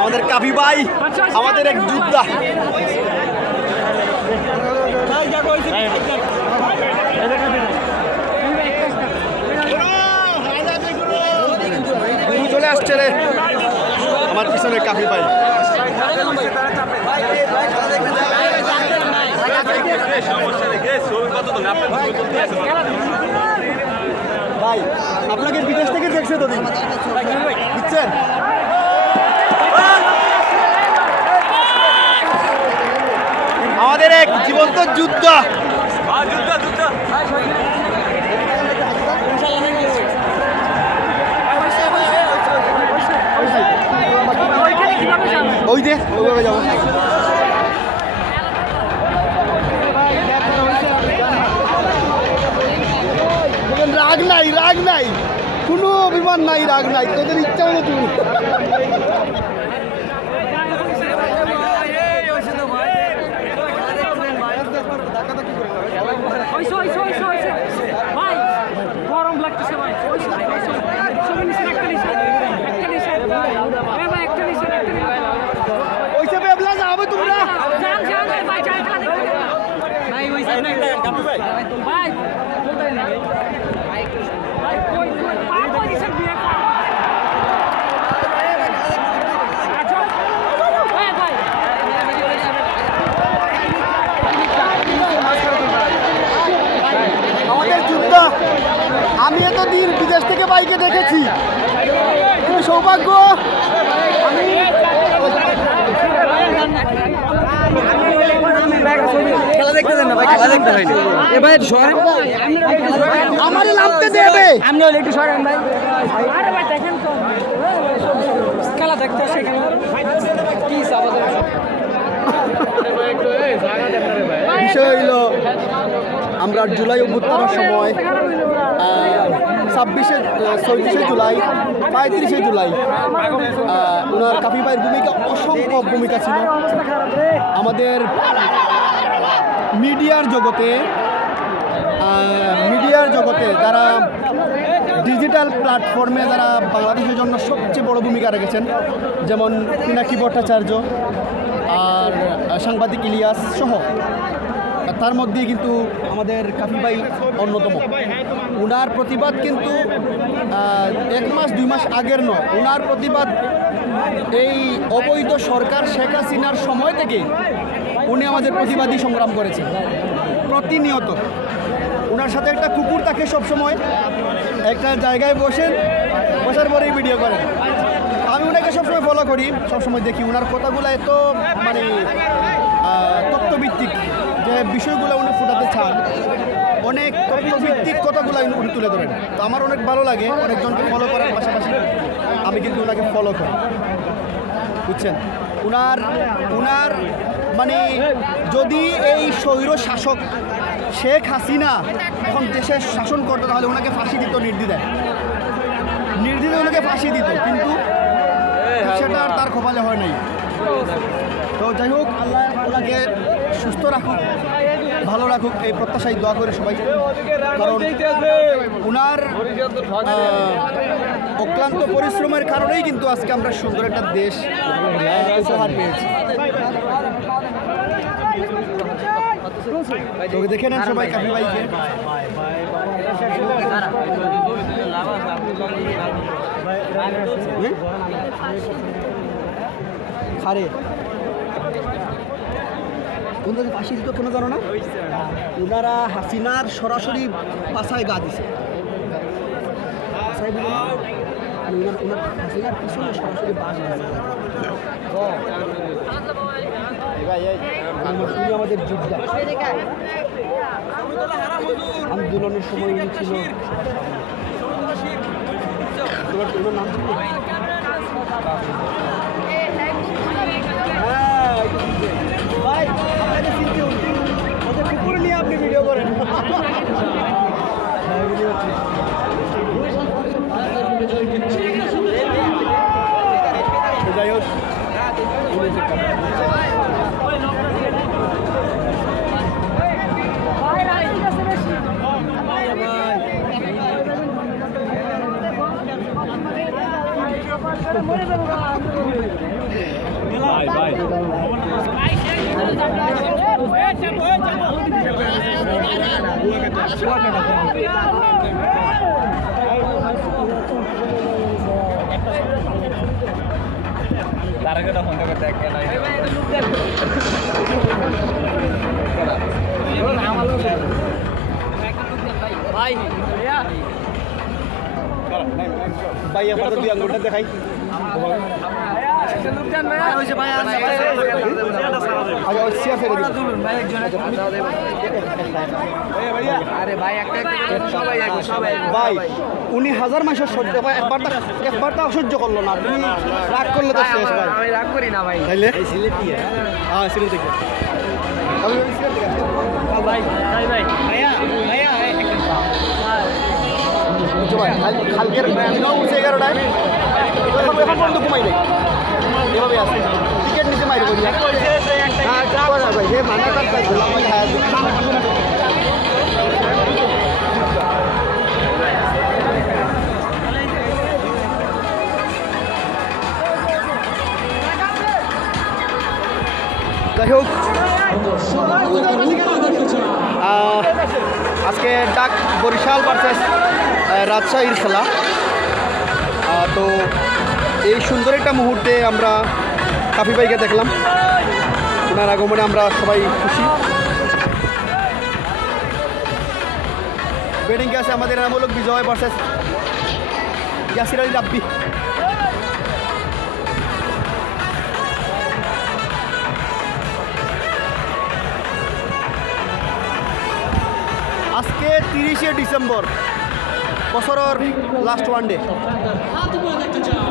আমাদের কাফি ভাই আমাদের এক যোদ্ধা। চলে আসছে রে আমার পিছনে কাফি ভাই। ভাই আপনাকে বিদেশ থেকে দেখছে তো দিচ্ছেন। আমাদের এক জীবন্ত যুদ্ধ। ওই যে ওইভাবে যাবো। রাগ নাই, রাগ নাই, কোনো অভিমান নাই, রাগ নাই, তোদের ইচ্ছা হলো তুমি। গরম লাগতেছে ভাই, আমাদের যুদ্ধ। আমি এতদিন বিদেশ থেকে বাইকে দেখেছি, কিন্তু সৌভাগ্য খেলা দেখতে দেন না ভাই, খেলা দেখতে হয়নি। এবার আমারে নামতে দেবে, আমি একটু সরেন ভাই। আরে ভাই দেখেন তো খেলা দেখতে সেখানে কি বিষয় হইল আমরা জুলাই অভ্যুত্থানের সময় 26শে জুলাই 35শে জুলাই ওনার কাফি ভাইয়ের ভূমিকা অসম্ভব ভূমিকা ছিল। আমাদের মিডিয়ার জগতে যারা ডিজিটাল প্ল্যাটফর্মে যারা বাংলাদেশের জন্য সবচেয়ে বড় ভূমিকা রেখেছেন, যেমন পিনাকি ভট্টাচার্য আর সাংবাদিক ইলিয়াস সহ, তার মধ্যে কিন্তু আমাদের কাফি ভাই অন্যতম। ওনার প্রতিবাদ কিন্তু 1 মাস 2 মাস আগের নয়, ওনার প্রতিবাদ এই অবৈধ সরকার শেখ হাসিনার সময় থেকে উনি আমাদের প্রতিবাদী সংগ্রাম করেছেন প্রতিনিয়ত। ওনার সাথে একটা কুকুর থাকে সবসময়, একটা জায়গায় বসার পরেই ভিডিও করেন। আমি ওনাকে সবসময় ফলো করি, সবসময় দেখি ওনার কথাগুলো এত মানে তথ্যভিত্তিক, যে বিষয়গুলো উনি ফুটাতে চান, অনেক তথ্যভিত্তিক কথাগুলো উনি তুলে ধরেন। তো আমার অনেক ভালো লাগে, অনেকজনকে ফলো করার পাশাপাশি আমি কিন্তু ওনাকে ফলো করি, বুঝছেন। উনার মানে যদি এই স্বৈর শাসক শেখ হাসিনা এখন দেশের শাসন করতো, তাহলে ওনাকে ফাঁসি দিত নির্দ্বিধায় ওনাকে ফাঁসি দিত, কিন্তু সেটা আর তার কপালে হয় নাই। তো যাই হোক, আল্লাহ ওনাকে সুস্থ রাখুক, ভালো রাখুক, এই প্রত্যাশায় দোয়া করে সবাই। কারণ ওনার অক্লান্ত পরিশ্রমের কারণেই কিন্তু আজকে আমরা সুন্দর একটা দেশ উপহার পেয়েছি। তোকে দেখে নেন সবাই কাফি ভাইকে। খারে ওনাদের ফাঁসি দিত কেন জানো না? ওনারা হাসিনার সরাসরি পাশায় গা দিছে। হাসিনার পিছনে সরাসরি বাস আমাদের যোদ্ধা। আন্দোলনের সময় উনি ছিল, তোমার নাম ছিল ভাই, আপনাকে চিনতে ওদের কুকুর নিয়ে আপনি ভিডিও করেন। যাই হোক, ভাই আমার দুই আঙ্গুলটা দেখাই আগে ওই চেয়ার ছেড়ে দিন ভাই উনি হাজার মাসের সহ্য ভাই একবারটা অসহ্য করলো না তুমি রাগ করলে তো শেষ ভাই আমি রাগ করি না ভাই তাইলে হ্যাঁ সিলেট থেকে আমি ওই সিলেট থেকে আসছি। বুঝছো ভাই কালকের উঠছে 11টায় এখন পর্যন্ত ঘুমাই নেই এভাবে আছে টিকিট নিচে মাইরে করি ভাই হে মানা কাজ দিলাম যাই হোক আজকে ডাক বরিশাল ভার্সেস রাজশাহীর খেলা তো এই সুন্দর একটা মুহূর্তে আমরা কাফি ভাইকে দেখলাম ওনার আগমনে আমরা সবাই খুশি ব্যাটিংয়ে আছে আমাদের নামূলক বিজয় ভার্সেস ইয়াসির আলী রাব্বি আজকে 30শে ডিসেম্বর বছরের লাস্ট ওয়ান ডে